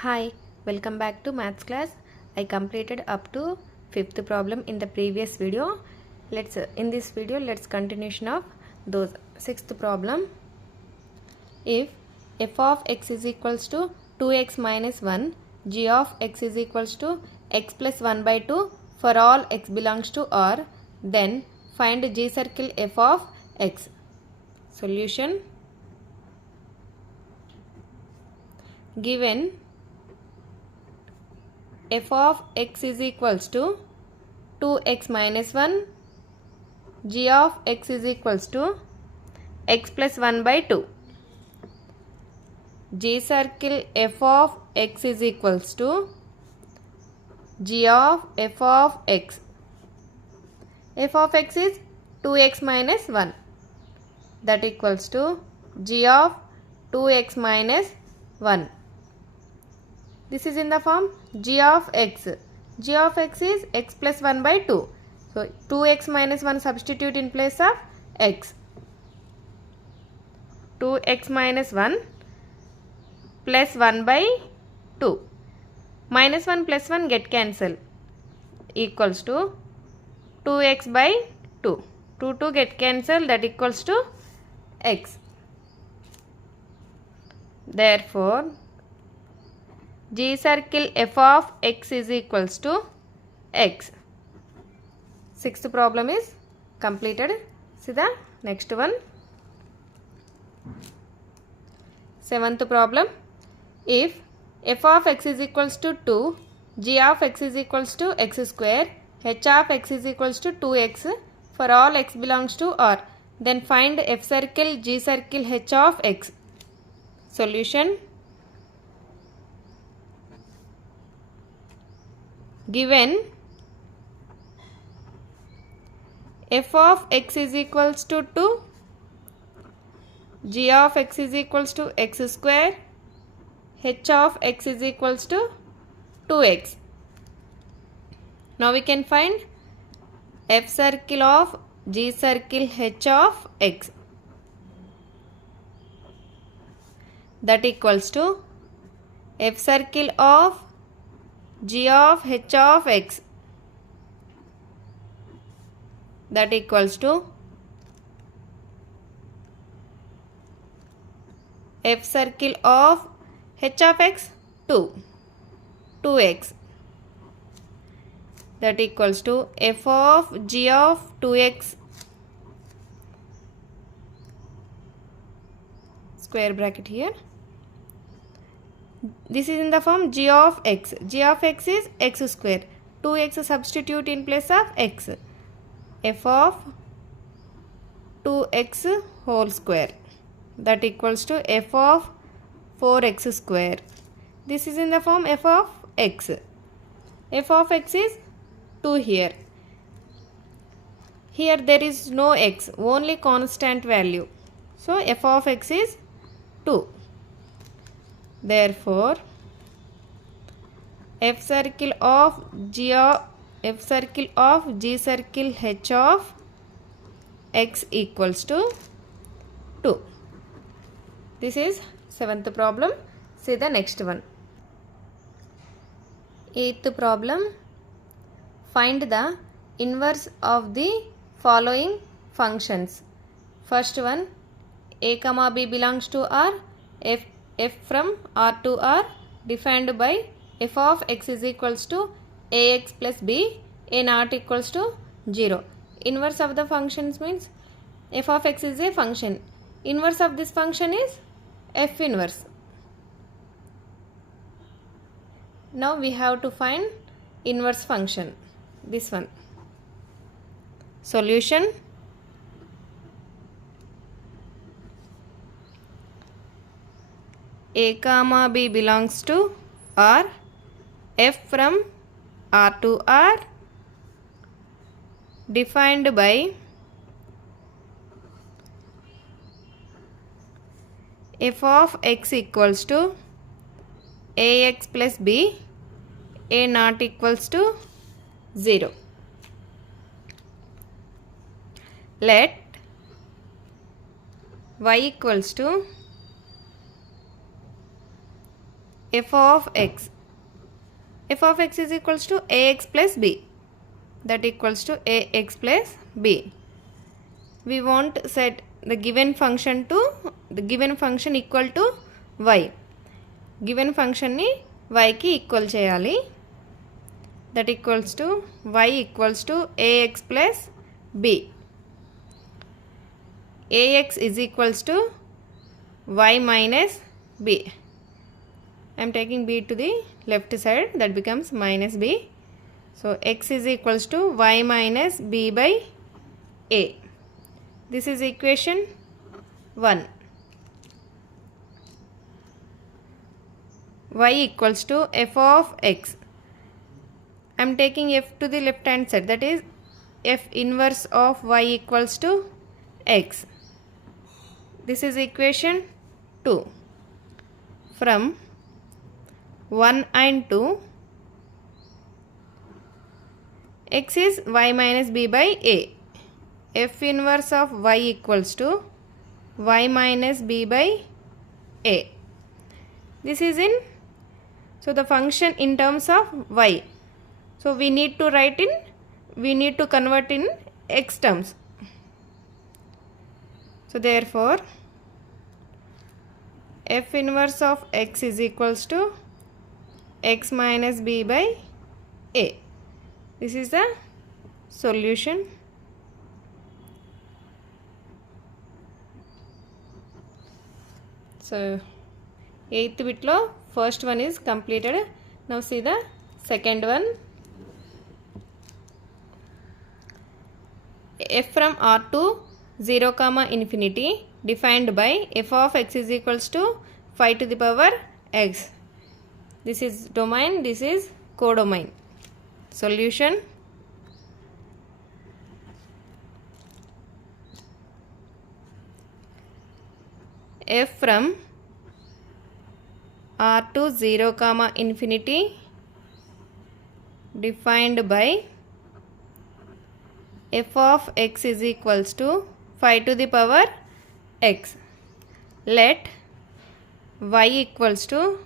Hi, welcome back to maths class. I completed up to 5th problem in the previous video. In this video let's continuation of those 6th problem. If f of x is equals to 2x minus 1, g of x is equals to x plus 1 by 2 for all x belongs to R, then find g circle f of x. Solution: given f of x is equals to 2x minus 1, g of x is equals to x plus 1 by 2. G circle f of x is equals to g of f of x. F of x is 2x minus 1, that equals to g of 2x minus 1. This is in the form g of x. G of x is x plus 1 by 2. So 2x minus 1 substitute in place of x. 2x minus 1 plus 1 by 2. Minus 1 plus 1 get cancel. Equals to 2x by 2. 2 get cancel, that equals to x. Therefore, g circle f of x is equals to x. 6th problem is completed. See the next one. 7th problem. If f of x is equals to 2, g of x is equals to x square, h of x is equals to 2x for all x belongs to R, then find f circle g circle h of x. Solution: given f of x is equals to 2, g of x is equals to x square, h of x is equals to 2x. Now we can find f circle of g circle h of x, that equals to f circle of g of h of x, that equals to f circle of h of x 2x, that equals to f of g of 2x square bracket here. This is in the form g of x. G of x is x square. 2x substitute in place of x. F of 2x whole square, that equals to f of 4x square. This is in the form f of x. F of x is 2 here. Here there is no x, only constant value. So f of x is 2. Therefore, f circle of g circle h of x equals to 2. This is 7th problem. See the next one. 8th problem. Find the inverse of the following functions. First one, a comma b belongs to R. F from R to R defined by f of x is equals to ax plus b, a not equals to 0. Inverse of the functions means f of x is a function. Inverse of this function is f inverse. Now we have to find inverse function. This one. Solution: a comma b belongs to R. F from R to R defined by f of x equals to ax plus b, a not equals to 0. Let y equals to f of x. f of x is equals to ax plus b. That equals to ax plus b. We want to set the given function equal to y. Given function ni y ki equal cheyali. That equals to y equals to ax plus b. Ax is equals to y minus b. I am taking b to the left side, that becomes minus b. So x is equals to y minus b by a. This is equation 1. Y equals to f of x. I am taking f to the left hand side, that is f inverse of y equals to x. This is equation 2. From 1 and 2, x is y minus b by a. F inverse of y equals to y minus b by a. This is in, so the function in terms of y. So we need to convert in x terms. So therefore, f inverse of x is equals to x minus b by a. This is the solution. So 8th bit lo first one is completed. Now see the second one. F from R to 0 comma infinity defined by f of x is equals to 5 to the power x. This is domain, this is codomain. Solution. F from R to 0 comma infinity defined by f of x is equals to 5 to the power x. Let y equals to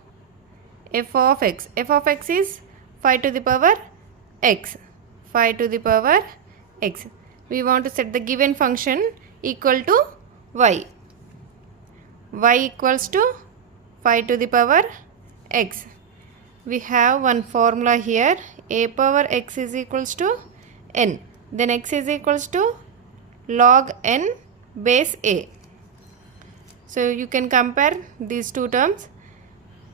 f of x. f of x is 5 to the power x. 5 to the power x. We want to set the given function equal to y. Y equals to 5 to the power x. We have one formula here. A power x is equals to n. Then x is equals to log n base a. So you can compare these two terms.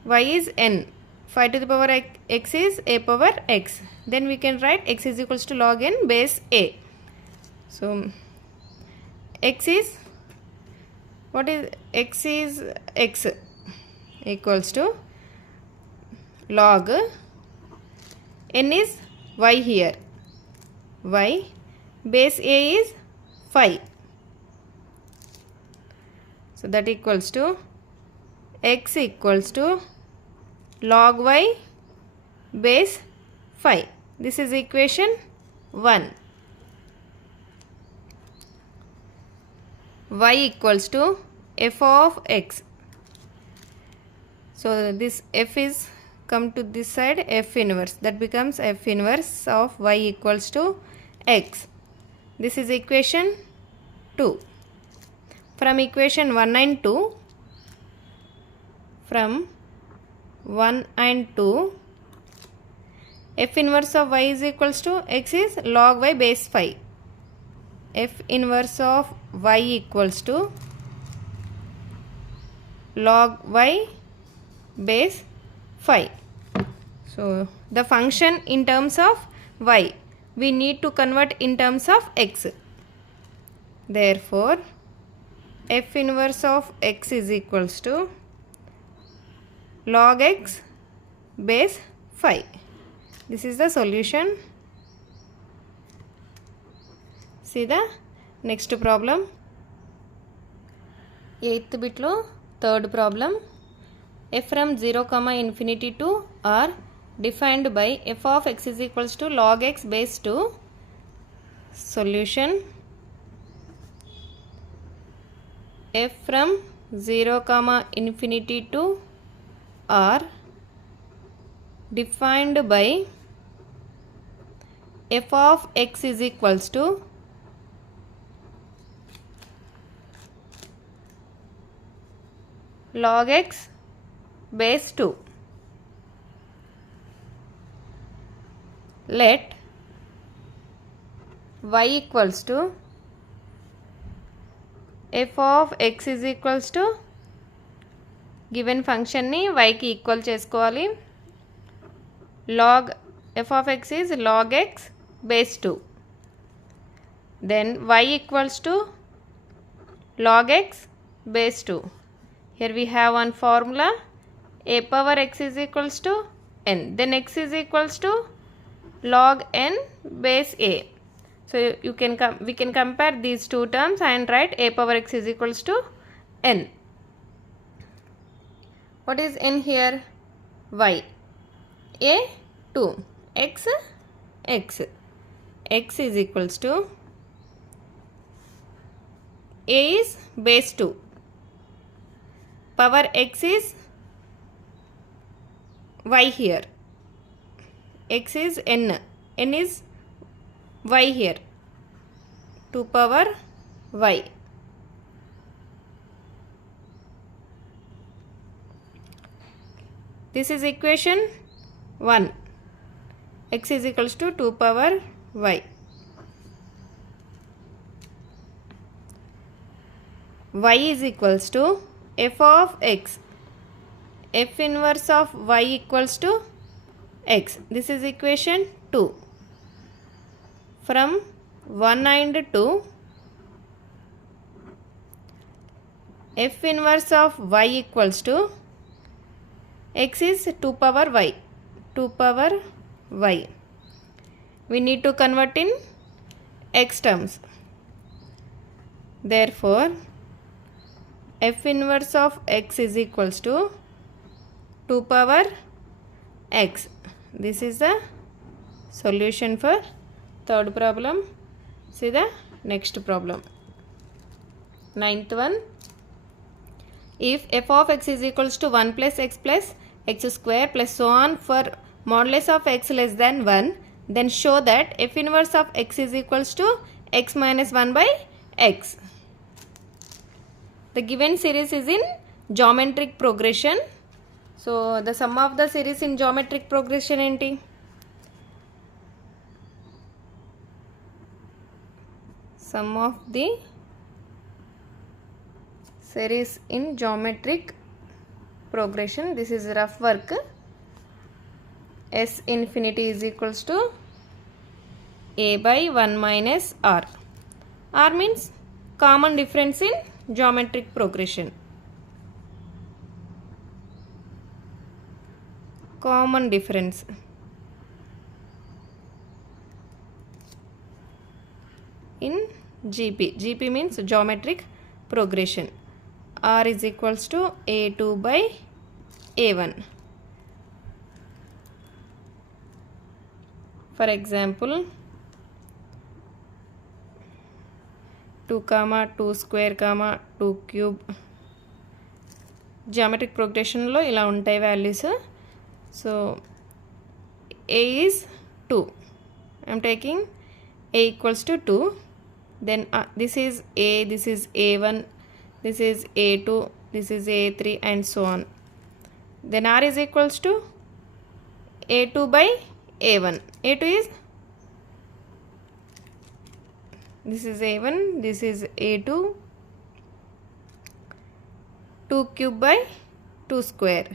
Y is n. 5 to the power x is a power x. Then we can write x is equals to log n base a. So x is, what is x is x equals to log n is y here. Y base a is 5. So that equals to x equals to log y base 5. This is equation 1. Y equals to f of x. So this f is come to this side, f inverse. That becomes f inverse of y equals to x. This is equation 2. From equation 1 and 2, from 1 and 2, f inverse of y is equals to x is log y base 5. F inverse of y equals to log y base 5. So the function in terms of y, we need to convert in terms of x. Therefore, f inverse of x is equals to log x base 5. This is the solution. See the next problem. 8th bit lo third problem. F from 0 comma infinity to r defined by f of x is equals to log x base 2. Solution. F from 0 comma infinity to r defined by f of x is equals to log x base 2. Let y equals to f of x is equals to given ఫంక్షన్ని yకి equal చేసుకోవాలి. log f of x is log x base 2. Then y equals to log x base 2. Here we have one formula, a power x is equals to n. Then x is equals to log n base a. So we can compare these two terms and write a power x is equals to n. What is n here? Y. A 2. X x. X is equals to a is base 2. Power x is y here. X is n. N is y here. 2 power y. This is equation 1. X is equals to 2 power y. Y is equals to f of x. F inverse of y equals to x. This is equation 2. From 1 and 2, f inverse of y equals to x is 2 power y. 2 power y. We need to convert in x terms. Therefore, f inverse of x is equals to 2 power x. This is the solution for third problem. See the next problem. Ninth one. If f of x is equals to 1 plus x square plus so on for modulus of x less than 1, then show that f inverse of x is equals to x minus 1 by x. The given series is in geometric progression. So the sum of the series in geometric progression enti? Sum of the series in geometric progression. This is rough work. S infinity is equals to a by 1 minus r. R means common difference in geometric progression. Common difference. In GP. GP means geometric progression. R is equals to a2 by a1. For example, 2 comma 2 square comma 2 cube. Geometric progression lo ila untai values. So a is 2. I am taking a equals to 2. Then this is a, this is a1, this is a2, this is a3 and so on. Then r is equals to a2 by a1. a2 is, this is a1, this is a2, 2 cube by 2 square.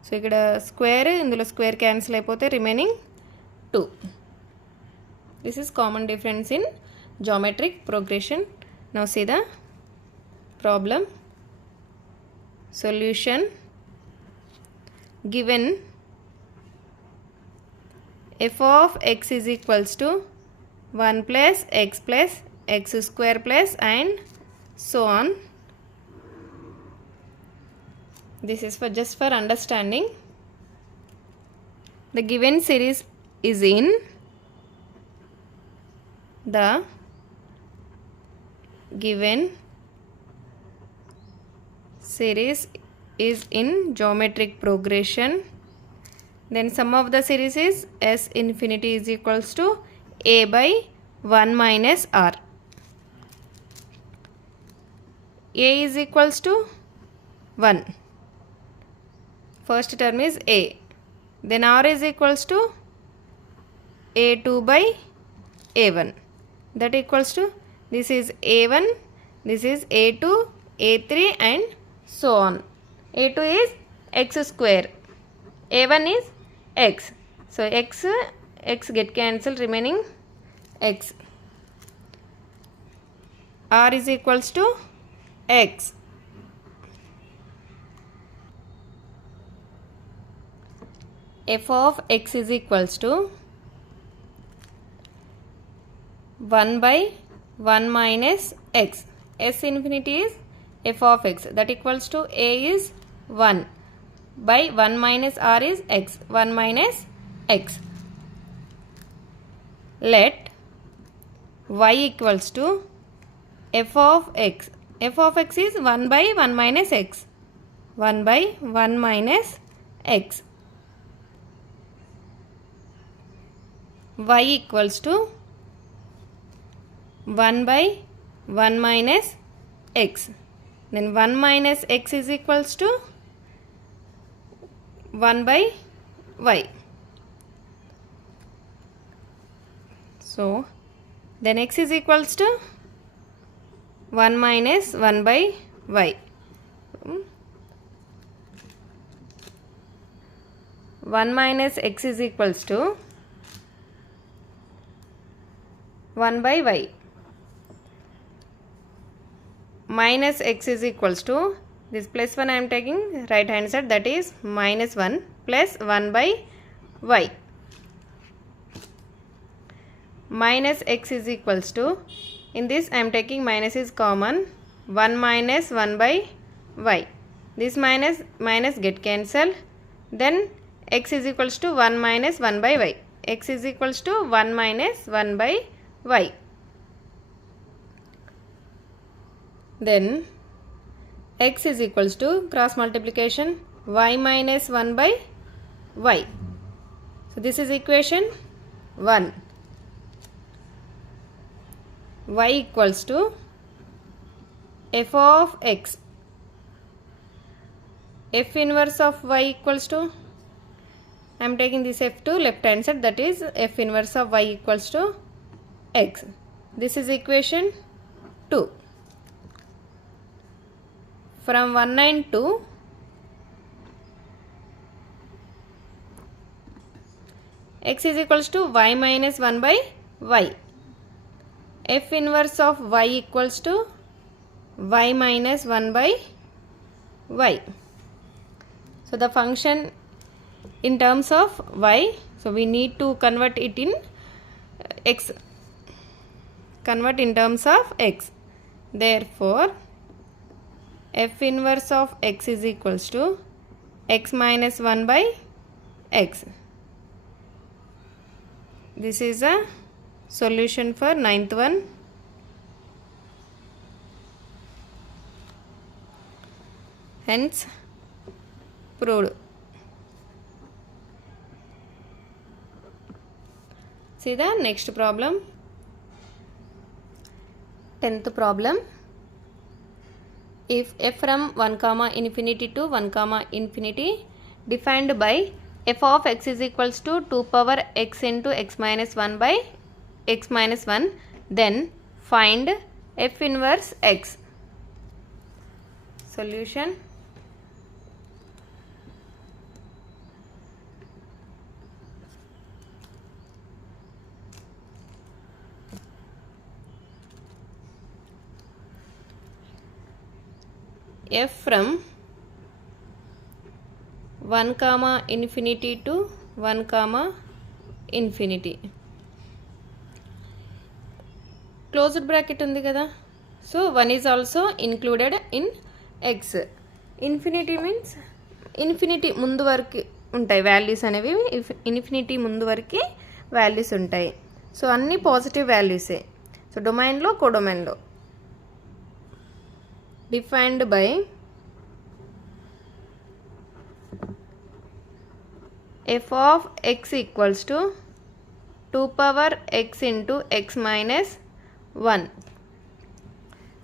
So ikkada square, indulo square cancel ayipote remaining 2. This is common difference in geometric progression. Now see the problem. Solution. Given f of x is equals to 1 plus x square plus and so on. This is for just for understanding. The given series is in the given series is in geometric progression. then sum of the series is S infinity is equals to A by 1 minus R. A is equals to 1. First term is A. Then R is equals to A2 by A1. That equals to, this is A1, this is A2, A3 and so on. A2 is x square. A1 is x. So x get cancelled, remaining x. R is equals to x. F of x is equals to 1 by 1 minus x. S infinity is f of x. That equals to A is 1 by 1 minus R is x. 1 minus x. Let y equals to f of x. F of x is 1 by 1 minus x. 1 by 1 minus x. Y equals to 1 by 1 minus x. Then 1 minus x is equals to 1 by y. So then x is equals to 1 minus 1 by y. 1 minus x is equals to 1 by y. Minus x is equals to, this plus 1 I am taking right hand side, that is minus 1 plus 1 by y. Minus x is equals to, in this I am taking minus is common, 1 minus 1 by y. This minus get cancelled. Then x is equals to 1 minus 1 by y. X is equals to 1 minus 1 by y. Then x is equals to cross multiplication y minus 1 by y. So this is equation 1. Y equals to f of x. F inverse of y equals to, I am taking this f to left hand side, that is f inverse of y equals to x. This is equation 2. From 1 and 2, x is equals to y minus 1 by y. F inverse of y equals to y minus 1 by y. So the function in terms of y, so we need to convert it in x. Convert in terms of x. Therefore f inverse of x is equals to x minus 1 by x. This is a solution for 9th one. Hence proved. See the next problem. 10th problem. If f from 1 comma infinity to 1 comma infinity defined by f of x is equals to 2 power x into x minus 1 by x minus 1, then find f inverse x. Solution. F from 1 comma infinity to 1 comma infinity. Closed bracket ఉంది కదా, so 1 is also included in x. Infinity means infinity ముందు వరకు ఉంటాయి values అనేవి, infinity ముందు వరకు values ఉంటాయి. So అన్నీ పాజిటివ్ వాల్యూసే. సో డొమైన్లో కోడొమైన్లో defined by f of x equals to 2 power x into x minus 1.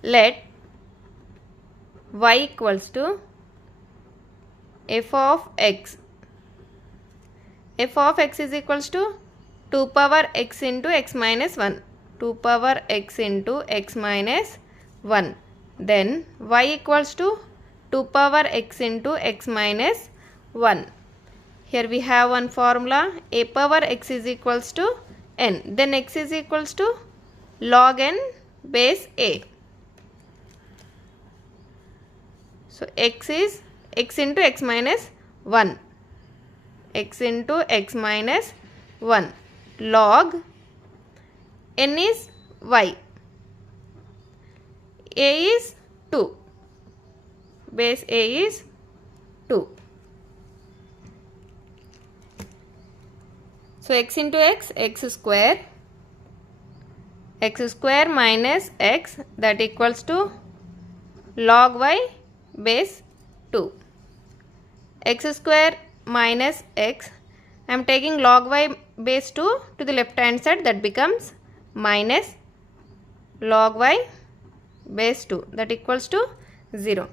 Let y equals to f of x. f of x is equals to 2 power x into x minus 1. 2 power x into x minus 1. Then y equals to 2 power x into x minus 1. Here we have one formula, a power x is equals to n. Then x is equals to log n base a. So x is x into x minus 1. x into x minus 1. Log n is y. A is 2. Base a is 2. So x into x, x square. X square minus x, that equals to log y base 2. X square minus x, I am taking log y base 2 to the left hand side, that becomes minus log y base 2, that equals to 0.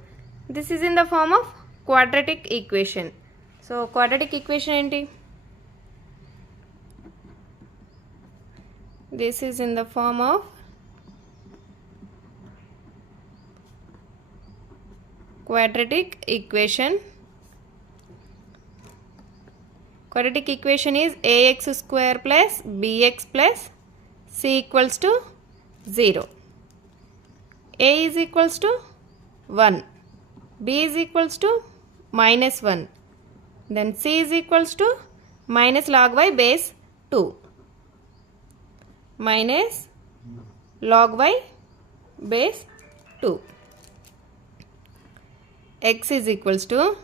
This is in the form of quadratic equation. So quadratic equation enti? This is in the form of quadratic equation. Quadratic equation is ax square plus bx plus c equals to 0. A is equals to 1. B is equals to minus 1. Then c is equals to minus log y base 2. Minus log y base 2. X is equals to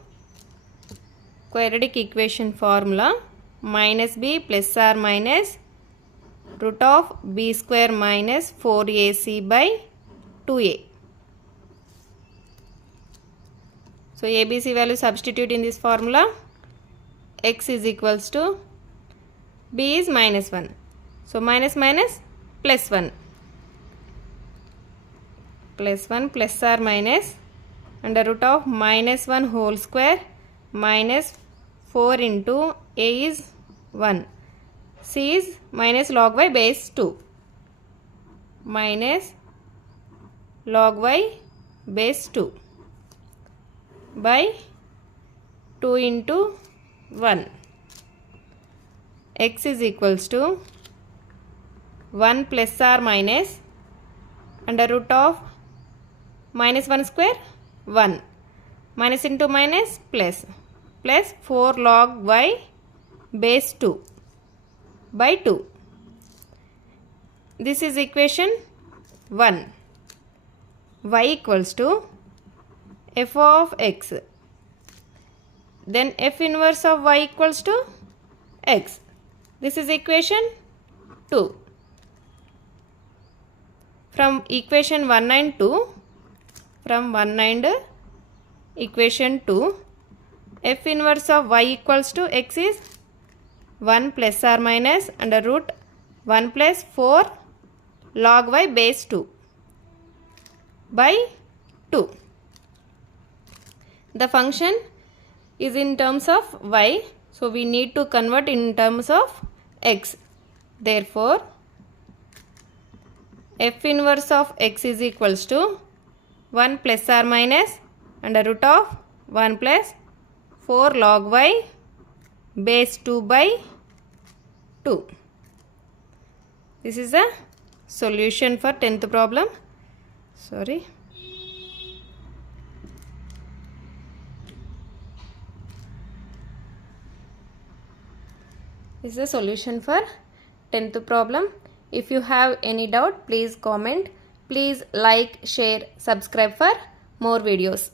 quadratic equation formula minus b plus or minus root of b square minus 4ac by 2a. So ABC value substitute in this formula. X is equals to b is minus 1. So minus minus plus 1. Plus 1 plus or minus under root of minus 1 whole square minus 4 into a is 1. C is minus log y base 2. Minus log y base 2 by 2 into 1. X is equals to 1 plus or minus under root of minus 1 square 1. Minus into minus plus 4 log y base 2 by 2. This is equation 1. Y equals to f of x. Then f inverse of y equals to x. This is equation 2. From equation 1 and 2, from 1 and equation 2, f inverse of y equals to x is 1 plus or minus under root 1 plus 4 log y base 2 by 2. The function is in terms of y, so we need to convert in terms of x. Therefore, f inverse of x is equals to 1 plus or minus under root of 1 plus 4 log y base 2 by 2. This is a solution for 10th problem. Sorry. This is a solution for 10th problem. If you have any doubt, please comment. Please like, share, subscribe for more videos.